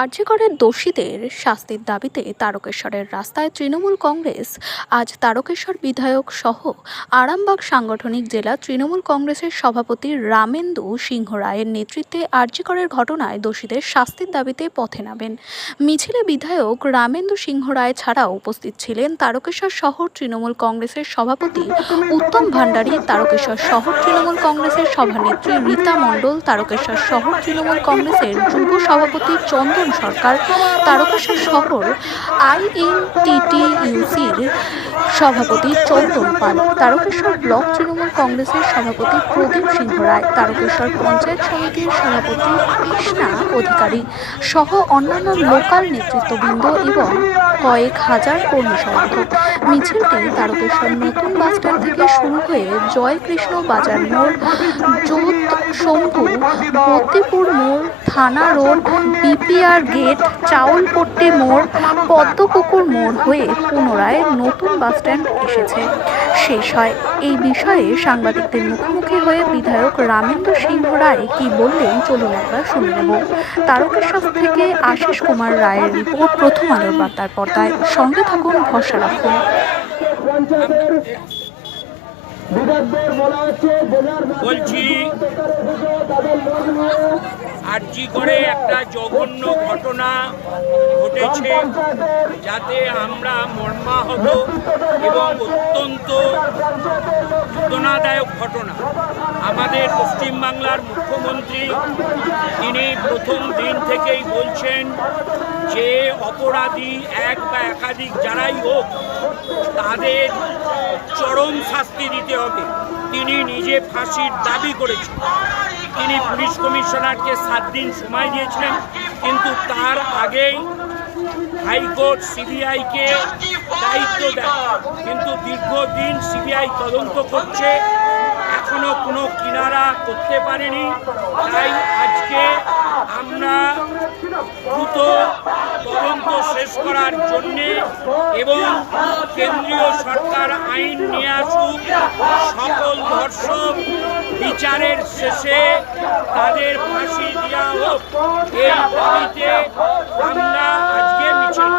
আরজিকরের দোষীদের শাস্তির দাবিতে তারকেশ্বরের রাস্তায় তৃণমূল কংগ্রেস। আজ তারকেশ্বর বিধায়ক সহ আরামবাগ সাংগঠনিক জেলা তৃণমূল কংগ্রেসের সভাপতি রামেন্দু সিংহ রায়ের নেতৃত্বে আরজিকরের ঘটনায় দোষীদের শাস্তির দাবিতে পথে নামেন। মিছিলে বিধায়ক রামেন্দু সিংহ রায় ছাড়াও উপস্থিত ছিলেন তারকেশ্বর শহর তৃণমূল কংগ্রেসের সভাপতি উত্তম ভান্ডারী, তারকেশ্বর শহর তৃণমূল কংগ্রেসের সভানেত্রী রীতা মণ্ডল, তারকেশ্বর শহর তৃণমূল কংগ্রেসের যুব সভাপতি চন্দন সরকার, তারকেশ্বর শহর আইএনটিটিইউসির সভাপতি চন্দন পাল, তারকেশ্বর ব্লক তৃণমূল কংগ্রেসের সভাপতি প্রদীপ সিংহ রায়, তারকেশ্বর পঞ্চায়েত সমিতির সভাপতি কৃষ্ণা অধিকারী সহ অন্যান্য লোকাল নেতৃত্ববৃন্দ এবং কয়েক হাজার কর্মী সমর্থক। মিছিলটি তারকেশ্বর নতুন বাসস্ট্যান্ড থেকে শুরু হয়ে জয়কৃষ্ণ বাজার মোড়, যোধ শম্ভু বদ্দিপুর মোড়, থানা রোড, বিপিআর গেট, চাউলপট্টি মোড়, পদ্মপুকুর মোড় হয়ে পুনরায় নতুন বাসস্ট্যান্ড এসেছে শেষ হয়। এই বিষয়ে সাংবাদিকদের মুখোমুখি হয়ে বিধায়ক রামেন্দু সিংহ রায় কি বললেন চলুন একবার শুনে নেব। তারকেশ্বর থেকে আশিস কুমার রায়ের রিপোর্ট, প্রথম আলোর বার্তার পর্দায়। সঙ্গে থাকুন, ভরসা রাখুন। বলছি আরজি করে একটা জঘন্য ঘটনা ঘটেছে, যাতে আমরা মর্মাহত এবং অত্যন্ত বেদনাদায়ক ঘটনা। আমাদের পশ্চিমবাংলার মুখ্যমন্ত্রী তিনি প্রথম দিন থেকেই বলছেন যে অপরাধী এক বা একাধিক যারাই হোক তাদের চরম শাস্তি দিতে হবে। তিনি নিজে ফাঁসির দাবি করেছেন। তিনি পুলিশ কমিশনারকে 7 দিন সময় দিয়েছিলেন, কিন্তু তার আগেই হাইকোর্ট সিবিআইকে দায়িত্ব দেয়, কিন্তু দীর্ঘদিন সিবিআই তদন্ত করছে, এখনো কোনো কিনারা করতে পারেনি। তাই আজকে আমরা দ্রুত তদন্ত শেষ করার জন্যে এবং কেন্দ্রীয় সরকার আইন নিয়ে আসুক, সকল ধর্ষক বিচারের শেষে তাদের ফাঁসি দেওয়া হোক, এই দাবিতে আমরা আজকে মিছিল